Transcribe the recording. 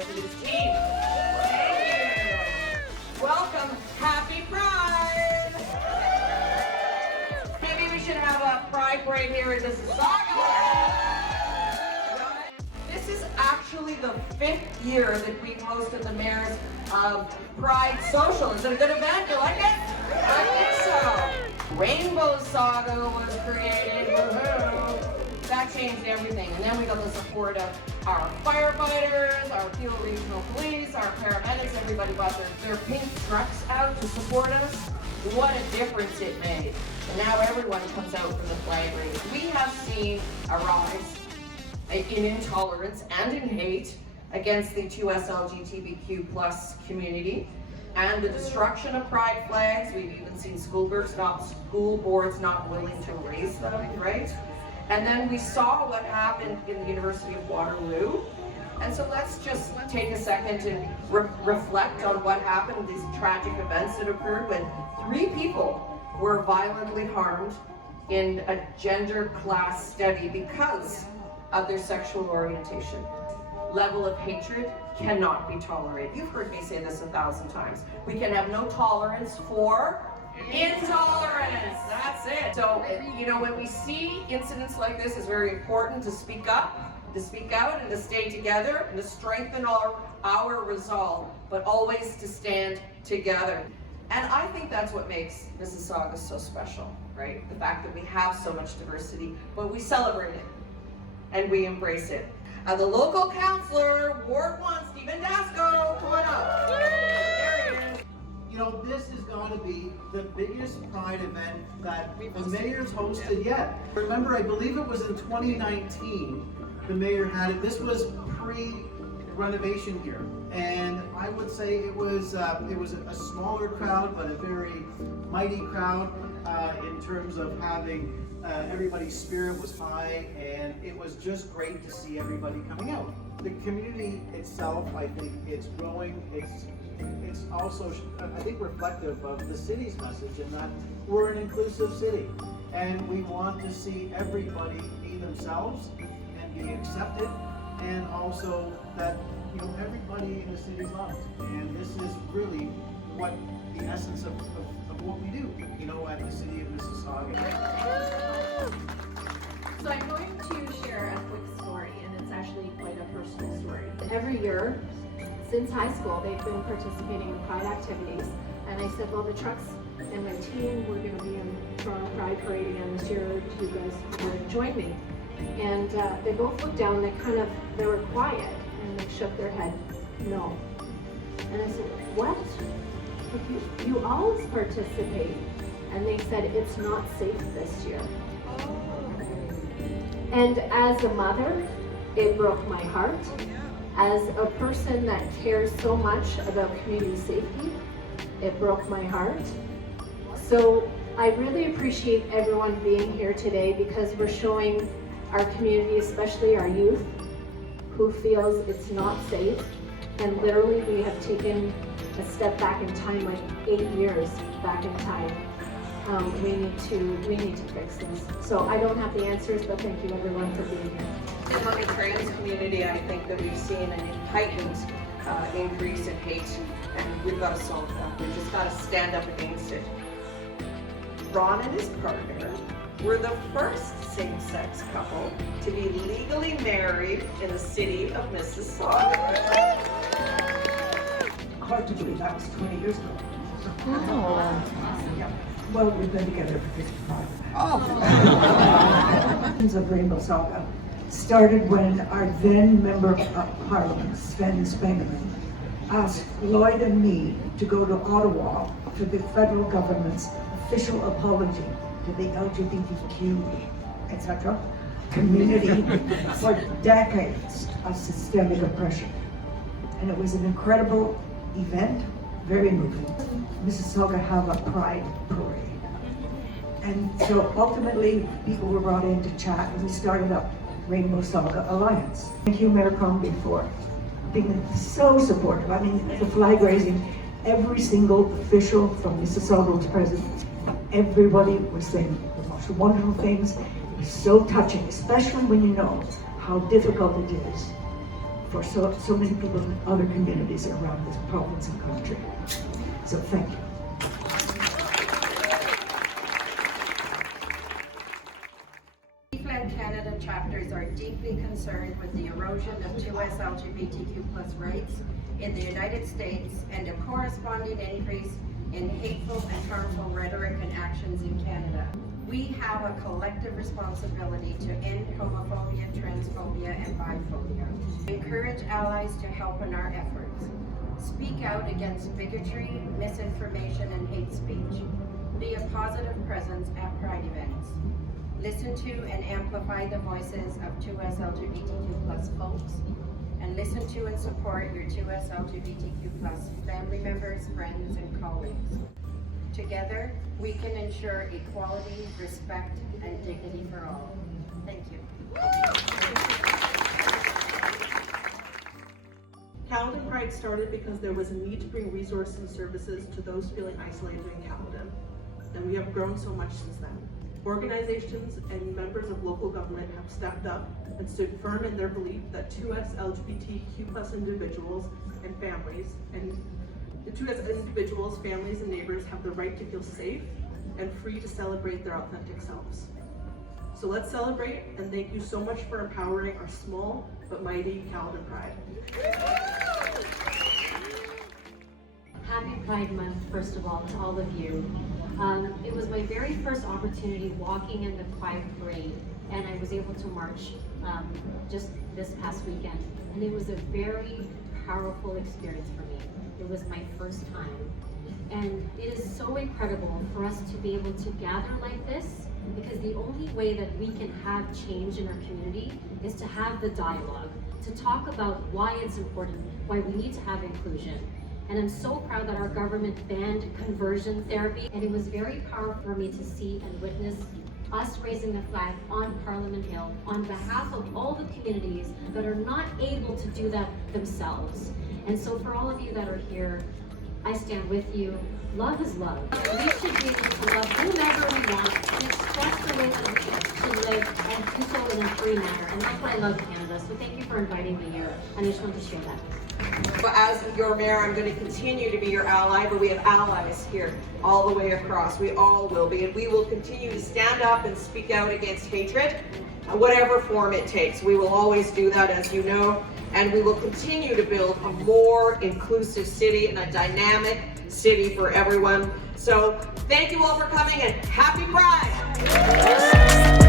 University's team. Thank you. Welcome, happy Pride! Maybe we should have a Pride parade here in Mississauga. This is actually the 5th year that we've hosted the Mayor's Pride Social. Is it a good event? You like it? I think so. Rainbow Saga was created. Woohoo! That changed everything. And then we got the support of our firefighters, our Peel Regional Police, our paramedics. Everybody brought their pink trucks out to support us. What a difference it made. And now everyone comes out for the flag raise. We have seen a rise in intolerance and in hate against the 2S LGBTQ+ community and the destruction of pride flags. We've even seen school boards not willing to raise them, right? And then we saw what happened in the University of Waterloo. And so let's just take a second and reflect on what happened, these tragic events that occurred when 3 people were violently harmed in a gender class study because of their sexual orientation. Level of hatred cannot be tolerated. You've heard me say this 1,000 times. We can have no tolerance for intolerance. That's it. So, you know, when we see incidents like this, it's very important to speak up, to speak out, and to stay together, and to strengthen our resolve, but always to stand together. And I think that's what makes Mississauga so special, right? The fact that we have so much diversity, but we celebrate it and we embrace it. The local councillor, Ward 1, Stephen Dasco, come on up. There he is. You know, this is going to be the biggest Pride event that the mayor's hosted yet. Remember, I believe it was in 2019, the mayor had it. This was pre-renovation here. And I would say it was a smaller crowd, but a very mighty crowd in terms of having everybody's spirit was high, and it was just great to see everybody coming out. The community itself, I think it's growing. It's also, I think, reflective of the city's message in that we're an inclusive city, and we want to see everybody be themselves and be accepted, and also that, you know, everybody in the city is loved. And this is really what the essence of what we do, you know, at the City of Mississauga. So I'm going to share a quick story, and it's actually quite a personal story. Every year, since high school, they've been participating in Pride activities, and I said, well, the trucks and my team, we're going to be in Toronto Pride Parade again this year. Do you guys want to join me? And they both looked down, they were quiet, and they shook their head, no. And I said, what? You always participate. And they said, it's not safe this year. And as a mother, it broke my heart. As a person that cares so much about community safety, it broke my heart. So I really appreciate everyone being here today, because we're showing our community, especially our youth, who feels it's not safe. And literally we have taken a step back in time, like 8 years back in time. We need to fix this. So I don't have the answers, but thank you everyone for being here. Among the trans community, I think that we've seen a heightened increase in hate, and we've got to solve that. We've just got to stand up against it. Ron and his partner were the first same-sex couple to be legally married in the city of Mississauga. Hard to believe that was 20 years ago. Oh. Yeah. Well, we've been together for 55. Oh. Of Rainbow Saga started when our then Member of Parliament, Sven Spengeman, asked Lloyd and me to go to Ottawa for the federal government's official apology to the LGBTQ, etc. community for decades of systemic oppression. And it was an incredible event, very moving. Mississauga have a pride parade. And so ultimately, people were brought in to chat, and we started up Rainbow Saga Alliance. Thank you, Mayor Crombie, for being so supportive. I mean, the flag raising, every single official from Mississauga was present. Everybody was saying the most wonderful things. It was so touching, especially when you know how difficult it is for so many people in other communities around this province and country. So thank you. Cleveland Canada chapters are deeply concerned with the erosion of 2S LGBTQ+ rights in the United States and a corresponding increase in hateful and harmful rhetoric and actions in Canada. We have a collective responsibility to end homophobia, transphobia, and biphobia. Encourage allies to help in our efforts. Speak out against bigotry, misinformation, and hate speech. Be a positive presence at Pride events. Listen to and amplify the voices of 2S LGBTQ+ folks, and listen to and support your 2S LGBTQ+ family members, friends, and colleagues. Together, we can ensure equality, respect, and dignity for all. Thank you. Caledon Pride started because there was a need to bring resources and services to those feeling isolated in Caledon, and we have grown so much since then. Organizations and members of local government have stepped up and stood firm in their belief that 2S LGBTQ+ individuals and families, and the 2S individuals, families, and neighbors have the right to feel safe and free to celebrate their authentic selves. So let's celebrate, and thank you so much for empowering our small but mighty Caledon Pride. Happy Pride Month, first of all, to all of you. It was my very first opportunity walking in the Pride Parade, and I was able to march just this past weekend. And it was a very powerful experience for me. It was my first time. And it is so incredible for us to be able to gather like this, because the only way that we can have change in our community is to have the dialogue, to talk about why it's important, why we need to have inclusion. And I'm so proud that our government banned conversion therapy, and it was very powerful for me to see and witness us raising the flag on Parliament Hill on behalf of all the communities that are not able to do that themselves. And so for all of you that are here, I stand with you. Love is love. We should be able to love whomever we want and express the way that we to live and do so in a free manner. And that's what I love Canada. So thank you for inviting me here. And I just wanted to share that. As your mayor, I'm going to continue to be your ally, but we have allies here all the way across. We all will be, and we will continue to stand up and speak out against hatred, whatever form it takes. We will always do that, as you know, and we will continue to build a more inclusive city and a dynamic city for everyone. So thank you all for coming, and happy Pride!